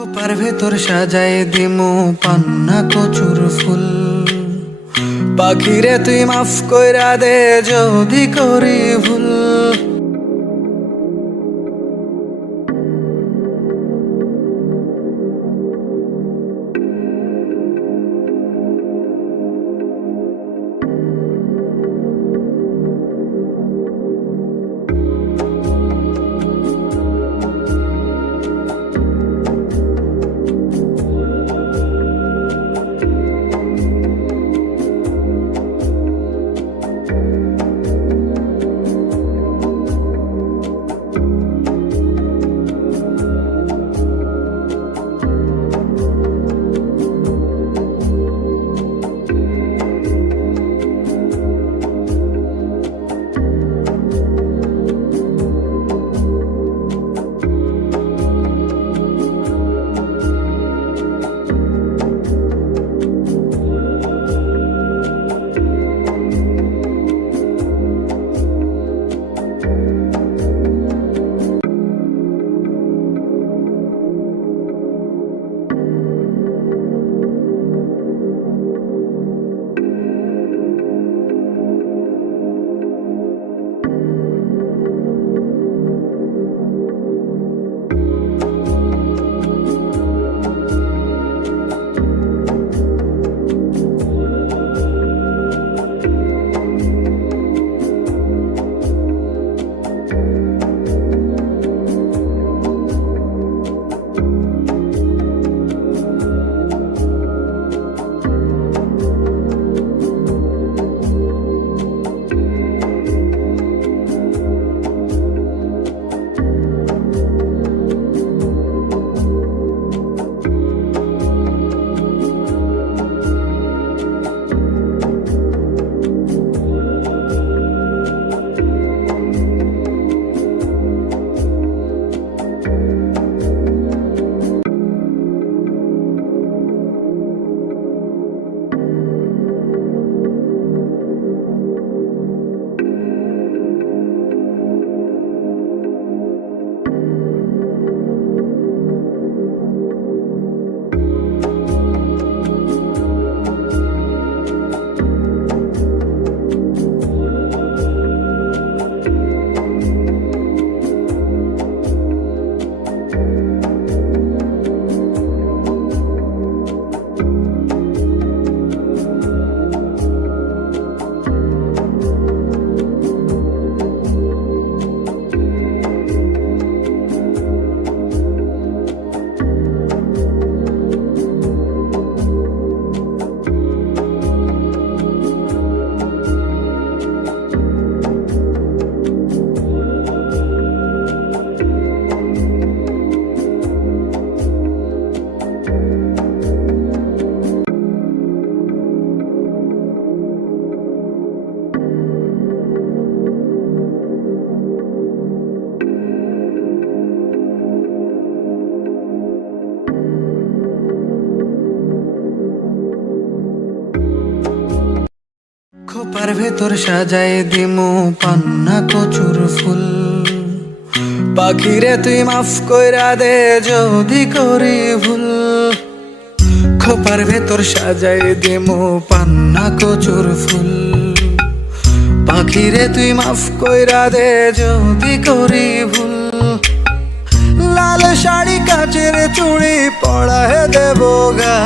খোপার ভেতর সাজাই দিমু পান্না কচুর ফুল। পাখিরে তুই মাফ কইরা দে যদি করি ভুল। খোপার ভেতর সাজাই দিমু পান্না কচুর ফুল। পাখিরে তুই মাফ কইরা দে যদি করি ভুল। খোপার ভেতর সাজাই দিমু পান্না কচুর ফুল। পাখিরে তুই মাফ কইরা দে যদি করি ভুল। লাল শাড়ি কাচের চুড়ি পড়ায় দেব গা।